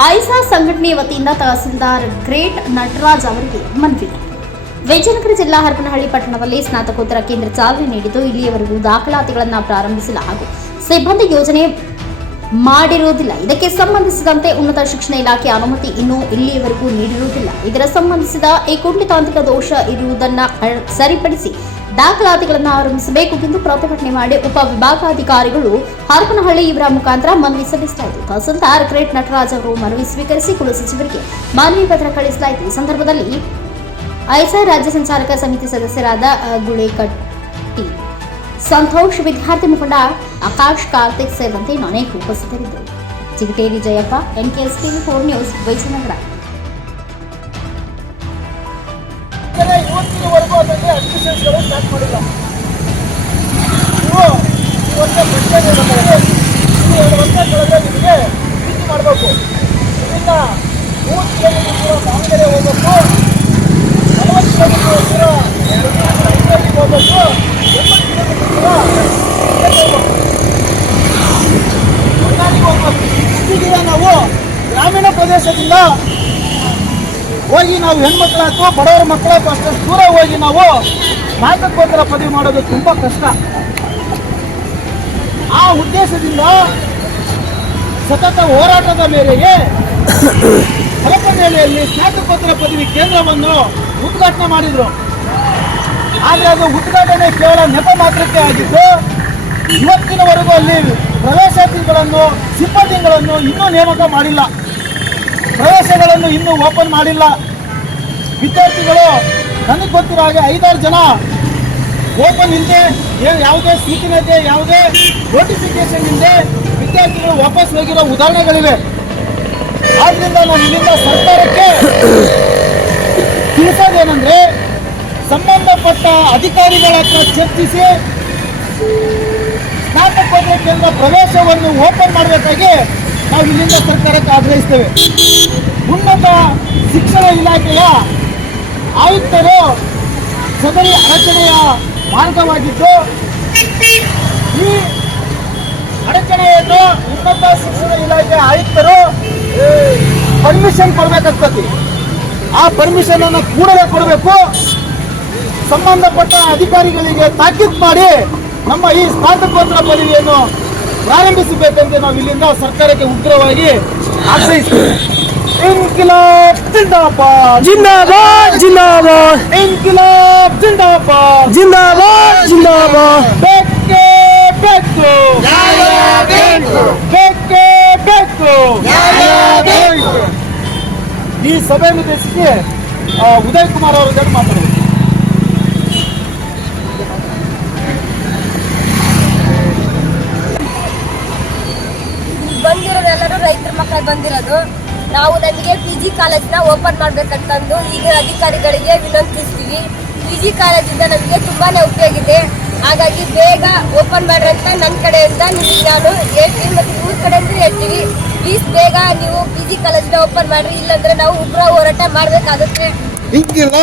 ಐಸಾ ಸಂಘಟನೆ ವತಿಯಿಂದ ತಹಸೀಲ್ದಾರ್ ಗ್ರೇಟ್ ನಟರಾಜ್ ಅವರಿಗೆ ಮನವಿ. ವಿಜಯನಗರ ಜಿಲ್ಲಾ ಹರಪನಹಳ್ಳಿ ಪಟ್ಟಣದಲ್ಲಿ ಸ್ನಾತಕೋತ್ತರ ಕೇಂದ್ರ ಚಾಲನೆ ನೀಡಿದ್ದು ಇಲ್ಲಿಯವರೆಗೂ ದಾಖಲಾತಿಗಳನ್ನು ಪ್ರಾರಂಭಿಸಿಲ್ಲ ಹಾಗೂ ಸಿಬ್ಬಂದಿ ಯೋಜನೆ ಮಾಡಿರುವುದಿಲ್ಲ. ಇದಕ್ಕೆ ಸಂಬಂಧಿಸಿದಂತೆ ಉನ್ನತ ಶಿಕ್ಷಣ ಇಲಾಖೆ ಅನುಮತಿ ಇನ್ನೂ ಇಲ್ಲಿಯವರೆಗೂ ನೀಡಿರುವುದಿಲ್ಲ. ಇದರ ಸಂಬಂಧಿಸಿದ ಈ ದೋಷ ಇರುವುದನ್ನು ಸರಿಪಡಿಸಿ ದಾಖಲಾತಿಗಳನ್ನು ಆರಂಭಿಸಬೇಕು ಎಂದು ಪ್ರತಿಭಟನೆ ಮಾಡಿ ಉಪ ವಿಭಾಗಾಧಿಕಾರಿಗಳು ಹರಪನಹಳ್ಳಿ ಇವರ ಮುಖಾಂತರ ಮನವಿ ಸಲ್ಲಿಸಲಾಯಿತು. ತಹಸೀಲ್ದಾರ್ ಗ್ರೇಟ್ ನಟರಾಜ್ ಅವರು ಮನವಿ ಸ್ವೀಕರಿಸಿ ಕುಲ ಸಚಿವರಿಗೆ ಮನವಿ ಪತ್ರ ಕಳಿಸಲಾಯಿತು. ಈ ಸಂದರ್ಭದಲ್ಲಿ ಐಸರ್ ರಾಜ್ಯ ಸಂಚಾಲಕ ಸಮಿತಿ ಸದಸ್ಯರಾದ ಗುಳೇಕಟ್ಟಿ ಸಂತೋಷ್, ವಿದ್ಯಾರ್ಥಿ ಮುಖಂಡ ಆಕಾಶ್, ಕಾರ್ತಿಕ್ ಸೇರಿದಂತೆ ಅನೇಕ ಉಪಸ್ಥಿತರಿದ್ದರು. Chigateri Jayappa NKS TV four news Vijayanagara start ಮಾಡಿಲ್ಲ. ನೀವು ಈ ವರ್ಷ ನಡೆದರೆ ಎರಡು ನಿಮಗೆ ಇದು ಮಾಡಬೇಕು. ಇದರಿಂದ ಮೂರು ಕಿಲೋಮೀಟರ್ ದಾವಣಗೆರೆ ಹೋಗಬೇಕು. ನಲವತ್ತು ಕಿಲೋಮೀಟರ್ ಬೆಂಗಳೂರಿಗೆ ಹೋಗಬೇಕು. ಎಂಬತ್ತು ಕಿಲೋಮೀಟರ್ ಹೋಗ್ಬೇಕು. ಹೋಗ್ಬೇಕು. ನಾವು ಗ್ರಾಮೀಣ ಪ್ರದೇಶದಿಂದ ಹೋಗಿ ನಾವು ಹೆಣ್ಮಕ್ಳಾಯ್ತು ಬಡವರ ಮಕ್ಕಳ ಅಷ್ಟು ದೂರ ಹೋಗಿ ನಾವು ಸ್ನಾತಕೋತ್ತರ ಪದವಿ ಮಾಡೋದು ತುಂಬ ಕಷ್ಟ. ಆ ಉದ್ದೇಶದಿಂದ ಸತತ ಹೋರಾಟದ ಮೇರೆಗೆ ಹರಪನಹಳ್ಳಿಯಲ್ಲಿ ಸ್ನಾತಕೋತ್ತರ ಪದವಿ ಕೇಂದ್ರವನ್ನು ಉದ್ಘಾಟನೆ ಮಾಡಿದರು. ಆದರೆ ಅದು ಉದ್ಘಾಟನೆ ಕೇವಲ ನೆಪ ಮಾತ್ರಕ್ಕೆ ಆಗಿದ್ದು, ಇವತ್ತಿನವರೆಗೂ ಅಲ್ಲಿ ಪ್ರವೇಶಾರ್ಥಿಗಳನ್ನು ಸಿಬ್ಬಂದಿಗಳನ್ನು ಇನ್ನೂ ನೇಮಕ ಮಾಡಿಲ್ಲ. ಪ್ರವೇಶಗಳನ್ನು ಇನ್ನೂ ಓಪನ್ ಮಾಡಿಲ್ಲ. ವಿದ್ಯಾರ್ಥಿಗಳು ನನಗೆ ಗೊತ್ತಿರೋ ಹಾಗೆ ಐದಾರು ಜನ ಓಪನ್ ಇಲ್ಲದೆ ಯಾವುದೇ ಸೂಚನೆ ಇದೆ, ಯಾವುದೇ ನೋಟಿಫಿಕೇಶನ್ ಇಲ್ಲದೆ ವಿದ್ಯಾರ್ಥಿಗಳು ವಾಪಸ್ ಹೋಗಿರೋ ಉದಾಹರಣೆಗಳಿವೆ. ಆದ್ರಿಂದ ನಾನು ಇಲ್ಲಿಂದ ಸರ್ಕಾರಕ್ಕೆ ತಿಳಿಸೋದೇನೆಂದ್ರೆ ಸಂಬಂಧಪಟ್ಟ ಅಧಿಕಾರಿಗಳ ಹತ್ರ ಚರ್ಚಿಸಿ ಸ್ನಾತಕೋತ್ತರ ಕೇಂದ್ರ ಪ್ರವೇಶವನ್ನು ಓಪನ್ ಮಾಡಬೇಕಾಗಿ ನಾವು ಇಲ್ಲಿಂದ ಸರ್ಕಾರಕ್ಕೆ ಆಗ್ರಹಿಸ್ತೇವೆ. ಉನ್ನತ ಶಿಕ್ಷಣ ಇಲಾಖೆಯ ಆಯುಕ್ತರು ಸದರಿ ಅಡಚಣೆಯ ಮಾರ್ಗವಾಗಿದ್ದು, ಈ ಅಡಚಣೆಯನ್ನು ಉನ್ನತ ಶಿಕ್ಷಣ ಇಲಾಖೆ ಆಯುಕ್ತರು ಪರ್ಮಿಷನ್ ಕೊಡಬೇಕಾಗ್ತದೆ. ಆ ಪರ್ಮಿಷನ್ ಅನ್ನು ಕೂಡಲೇ ಕೊಡಬೇಕು. ಸಂಬಂಧಪಟ್ಟ ಅಧಿಕಾರಿಗಳಿಗೆ ತಾಕೀತ್ ಮಾಡಿ ನಮ್ಮ ಈ ಸ್ನಾತಕೋತ್ತರ ಪದವಿಯನ್ನು ಪ್ರಾರಂಭಿಸಬೇಕಂತೆ ನಾವು ಇಲ್ಲಿಂದ ಸರ್ಕಾರಕ್ಕೆ ಉಗ್ರವಾಗಿ ಆಗ್ರಹಿಸ್ತೇವೆ. ಇನ್ಕಿಲಾಬ್ ಜಿಂದಾಬಾದ್ ಜಿಂದಾಬಾದ್ ಜಿಂದಾಬಾದ್ ಇನ್ಕಿಲಾಬ್ ಜಿಂದಾಬಾದ್ ಜಿಂದಾಬಾದ್ ಜಿಂದಾಬಾದ್ ಬೆಕ್ಕೆ ಬೆಕ್ಕು ಬೆಕ್ಕೆ ಬೆಕ್ಕು ಈ ಸಭೆಯನ್ನುದ್ದೇಶಿಸಿ ಉದಯ್ ಕುಮಾರ್ ಅವರ ಜೊತೆ ಮಾತಾಡಬೇಕು ಬಂದಿರೋರೆಲ್ಲರೂ ರೈತರ ಮಕ್ಕಳು ಬಂದಿರೋದು. ನಾವು ನಮಗೆ ಪಿ ಜಿ ಕಾಲೇಜ್ನ ಓಪನ್ ಮಾಡ್ಬೇಕಂತಂದು ಈಗ ಅಧಿಕಾರಿಗಳಿಗೆ ವಿನಂತಿಸ್ತೀವಿ. ಪಿ ಜಿ ಕಾಲೇಜಿಂದ ನಮಗೆ ತುಂಬಾ ಉಪಯೋಗ ಇದೆ ಹಾಗಾಗಿ ಬೇಗ ಓಪನ್ ಮಾಡ್ರಿ ನನ್ನ ಕಡೆಯಿಂದ ನಿಮಗೆ ನಾನು ಹೇಳ್ತೀನಿ ಮತ್ತು ನಿಮ್ಮ ಕಡೆಯಿಂದ ಹೇಳ್ತೀವಿ ಪ್ಲೀಸ್ ಬೇಗ ನೀವು ಪಿ ಜಿ ಕಾಲೇಜ್ನ ಓಪನ್ ಮಾಡ್ರಿ. ಇಲ್ಲಾಂದ್ರೆ ನಾವು ಉಗ್ರ ಹೋರಾಟ ಮಾಡಬೇಕಾಗುತ್ತೆ. ಹಿಂಗಿಲ್ಲ.